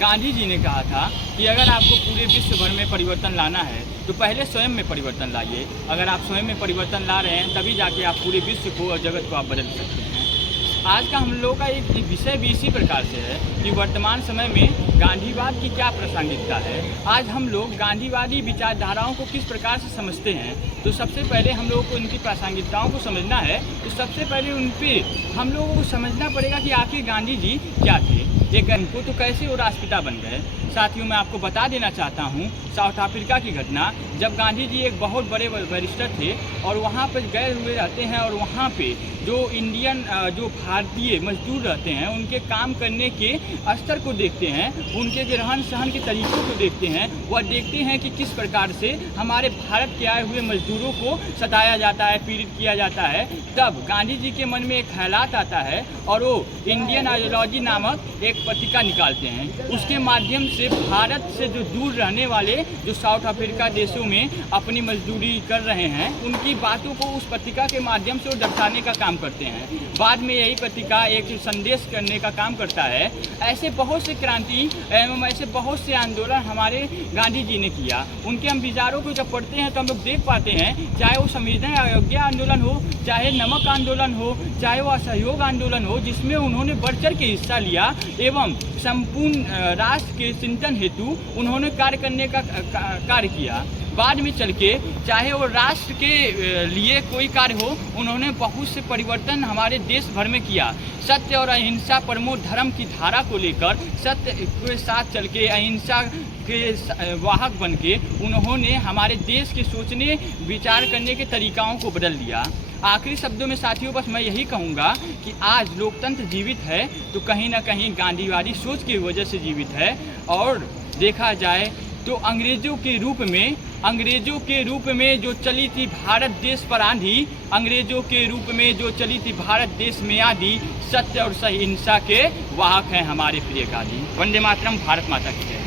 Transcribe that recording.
गांधी जी ने कहा था कि अगर आपको पूरे विश्व भर में परिवर्तन लाना है तो पहले स्वयं में परिवर्तन लाइए। अगर आप स्वयं में परिवर्तन ला रहे हैं तभी जाके आप पूरे विश्व को और जगत को आप बदल सकते हैं। आज का हम लोगों का एक विषय भी इसी प्रकार से है कि वर्तमान समय में गांधीवाद की क्या प्रासंगिकता है। आज हम लोग गांधीवादी विचारधाराओं को किस प्रकार से समझते हैं, तो सबसे पहले हम लोगों को इनकी प्रासंगिकताओं को समझना है। तो सबसे पहले उन पर हम लोगों को समझना पड़ेगा कि आखिर गांधी जी क्या थे, एक उनको तो कैसे वो राष्ट्रपिता बन गए। साथियों, मैं आपको बता देना चाहता हूँ साउथ अफ्रीका की घटना, जब गांधी जी एक बहुत बड़े बैरिस्टर थे और वहाँ पर गए हुए रहते हैं और वहाँ पे जो भारतीय मजदूर रहते हैं उनके काम करने के स्तर को देखते हैं, उनके रहन सहन के तरीक़ों को देखते हैं, वह देखते हैं कि किस प्रकार से हमारे भारत के आए हुए मजदूरों को सताया जाता है, पीड़ित किया जाता है। तब गांधी जी के मन में एक ख्यालात आता है और वो इंडियन आइडियोलॉजी नामक एक पत्रिका निकालते हैं। उसके माध्यम से भारत से जो दूर रहने वाले जो साउथ अफ्रीका देशों में अपनी मजदूरी कर रहे हैं, उनकी बातों को उस पत्रिका के माध्यम से वो दर्शाने का काम करते हैं। बाद में यही पत्रिका एक संदेश करने का काम करता है। ऐसे बहुत से क्रांति एवं ऐसे बहुत से आंदोलन हमारे गांधी जी ने किया। उनके हम विचारों को जब पढ़ते हैं तो हम लोग देख पाते हैं, चाहे वो संविधान अयोग्या आंदोलन हो, चाहे नमक आंदोलन हो, चाहे वो असहयोग आंदोलन हो, जिसमें उन्होंने बढ़ चढ़ के हिस्सा लिया एवं संपूर्ण राष्ट्र के चिंतन हेतु उन्होंने कार्य करने का कार्य किया। बाद में चल के चाहे वो राष्ट्र के लिए कोई कार्य हो, उन्होंने बहुत से परिवर्तन हमारे देश भर में किया। सत्य और अहिंसा परमो धर्म की धारा को लेकर सत्य के साथ चल के अहिंसा के वाहक बन के उन्होंने हमारे देश के सोचने विचार करने के तरीक़ाओं को बदल दिया। आखिरी शब्दों में साथियों बस मैं यही कहूँगा कि आज लोकतंत्र जीवित है तो कहीं ना कहीं गांधीवादी सोच की वजह से जीवित है। और देखा जाए तो अंग्रेज़ों के रूप में जो चली थी भारत देश पर आंधी, अंग्रेज़ों के रूप में जो चली थी भारत देश में आंधी, सत्य और अहिंसा के वाहक हैं हमारे प्रिय गांधी। वंदे मातरम। भारत माता की जय।